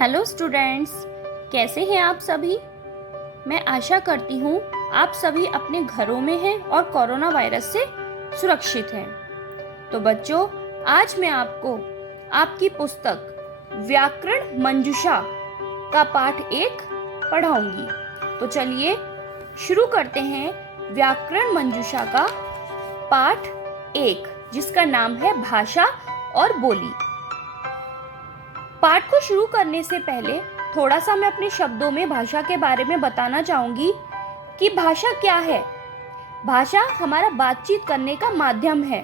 Hello students, कैसे हैं आप सभी। मैं आशा करती हूँ आप सभी अपने घरों में हैं और कोरोना वायरस से सुरक्षित हैं। तो बच्चों, आज मैं आपको आपकी पुस्तक व्याकरण मंजूषा का पाठ 1 पढ़ाऊंगी। तो चलिए शुरू करते हैं व्याकरण मंजूषा का पाठ 1, जिसका नाम है भाषा और बोली। पाठ को शुरू करने से पहले थोड़ा सा मैं अपने शब्दों में भाषा के बारे में बताना चाहूंगी कि भाषा क्या है। भाषा हमारा बातचीत करने का माध्यम है।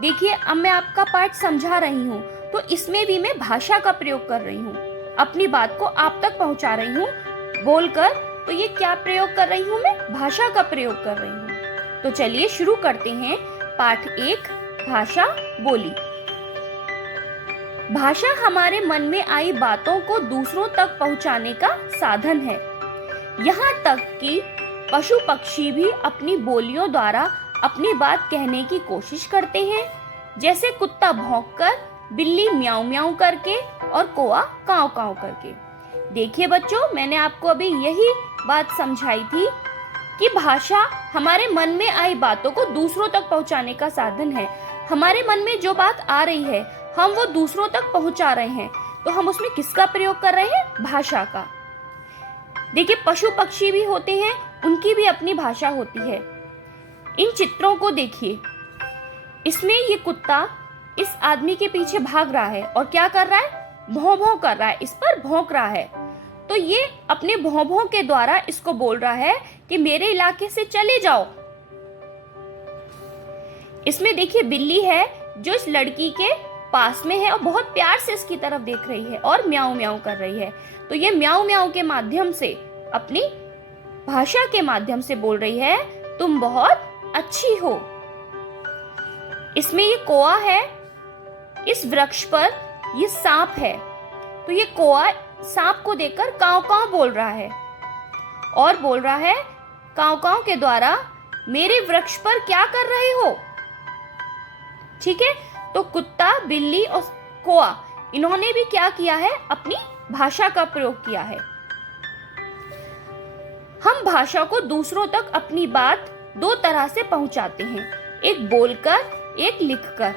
देखिए, अब मैं आपका पाठ समझा रही हूँ तो इसमें भी मैं भाषा का प्रयोग कर रही हूँ, अपनी बात को आप तक पहुँचा रही हूँ बोलकर। तो ये क्या प्रयोग कर रही हूँ? मैं भाषा का प्रयोग कर रही हूँ। तो चलिए शुरू करते हैं पाठ 1, भाषा बोली। भाषा हमारे मन में आई बातों को दूसरों तक पहुंचाने का साधन है। यहाँ तक कि पशु पक्षी भी अपनी बोलियों द्वारा अपनी बात कहने की कोशिश करते हैं, जैसे कुत्ता भौंककर, बिल्ली म्याऊं म्याऊं करके और कौवा काव काव करके। देखिए बच्चों, मैंने आपको अभी यही बात समझाई थी कि भाषा हमारे मन में आई बातों को दूसरों तक पहुंचाने का साधन है। हमारे मन में जो बात आ रही है हम वो दूसरों तक पहुंचा रहे हैं, तो हम उसमें किसका प्रयोग कर रहे हैं? भाषा का। देखिए, पशु पक्षी भी होते हैं, उनकी भी अपनी भाषा होती है। इन चित्रों को देखिए, इसमें ये कुत्ता इस आदमी के पीछे भाग रहा है और क्या कर रहा है? भौं भौं कर रहा है, इस पर भौंक रहा है। तो ये अपने भौं भौं के द्वारा इसको बोल रहा है कि मेरे इलाके से चले जाओ। इसमें देखिए बिल्ली है जो इस लड़की के पास में है और बहुत प्यार से इसकी तरफ देख रही है और म्याऊं म्याऊं कर रही है। तो ये म्याऊं म्याऊं के माध्यम से, अपनी भाषा के माध्यम से बोल रही है, तुम बहुत अच्छी हो। इसमें ये कौवा है, इस वृक्ष पर ये सांप है। तो ये कौवा सांप को देखकर काव काव बोल रहा है और बोल रहा है काव काव के द्वारा, मेरे वृक्ष पर क्या कर रहे हो। ठीक है, तो कुत्ता, बिल्ली और कौवा, इन्होंने भी क्या किया है? अपनी भाषा का प्रयोग किया है। हम भाषा को दूसरों तक अपनी बात 2 तरह से पहुंचाते हैं, एक बोलकर, एक लिखकर।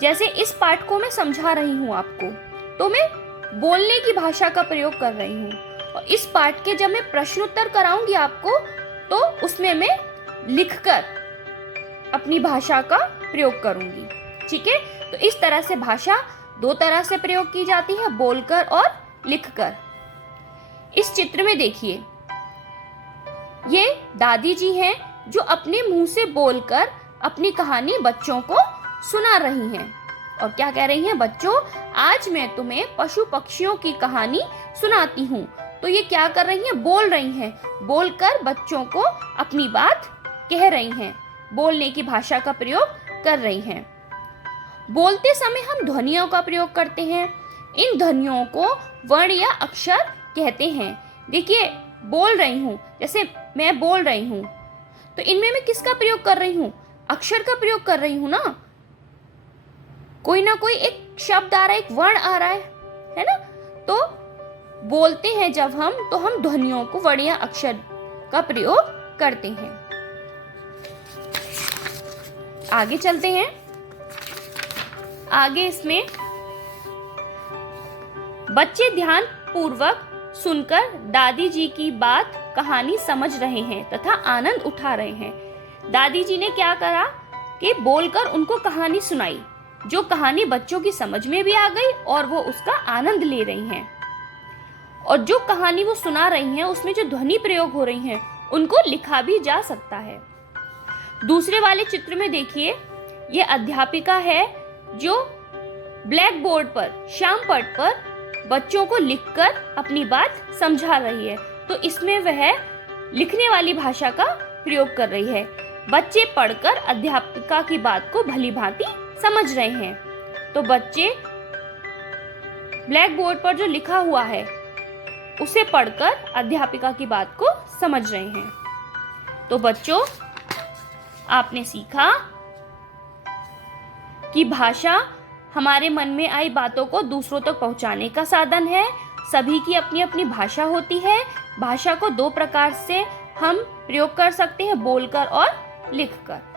जैसे इस पाठ को मैं समझा रही हूं आपको, तो मैं बोलने की भाषा का प्रयोग कर रही हूं, और इस पाठ के जब मैं प्रश्नोत्तर कराऊंगी आपको, तो उसमें मैं लिखकर अपनी भाषा का प्रयोग करूंगी। ठीक है, तो इस तरह से भाषा 2 तरह से प्रयोग की जाती है, बोलकर और लिखकर। इस चित्र में देखिए, ये दादी जी हैं जो अपने मुंह से बोलकर अपनी कहानी बच्चों को सुना रही हैं। और क्या कह रही हैं? बच्चों, आज मैं तुम्हें पशु पक्षियों की कहानी सुनाती हूँ। तो ये क्या कर रही हैं? बोल रही हैं, बोलकर बच्चों को अपनी बात कह रही हैं, बोलने की भाषा का प्रयोग कर रही हैं। बोलते समय हम ध्वनियों का प्रयोग करते हैं। इन ध्वनियों को वर्ण या अक्षर कहते हैं। देखिए, बोल रही हूँ, जैसे मैं बोल रही हूँ, तो इनमें मैं किसका प्रयोग कर रही हूँ? अक्षर का प्रयोग कर रही हूँ ना। कोई ना कोई एक शब्द आ रहा है, एक वर्ण आ रहा है ना। तो बोलते हैं जब हम, तो हम ध्वनियों को, वर्ण या अक्षर का प्रयोग करते हैं। आगे चलते हैं। आगे इसमें बच्चे ध्यान पूर्वक सुनकर दादी जी की बात, कहानी समझ रहे हैं तथा आनंद उठा रहे हैं। दादी जी ने क्या करा कि बोलकर उनको कहानी सुनाई, जो कहानी बच्चों की समझ में भी आ गई और वो उसका आनंद ले रही हैं। और जो कहानी वो सुना रही हैं, उसमें जो ध्वनि प्रयोग हो रही हैं, उनको लिखा भी जा सकता है। दूसरे वाले चित्र में देखिए, ये अध्यापिका है जो ब्लैक बोर्ड पर, श्याम पट पर बच्चों को लिखकर अपनी बात समझा रही है। तो इसमें वह लिखने वाली भाषा का प्रयोग कर रही है। बच्चे पढ़कर अध्यापिका की बात को भली भांति समझ रहे हैं। तो बच्चे ब्लैक बोर्ड पर जो लिखा हुआ है उसे पढ़कर अध्यापिका की बात को समझ रहे हैं। तो बच्चों, आपने सीखा कि भाषा हमारे मन में आई बातों को दूसरों तक पहुंचाने का साधन है। सभी की अपनी अपनी भाषा होती है। भाषा को दो प्रकार से हम प्रयोग कर सकते हैं, बोलकर और लिखकर।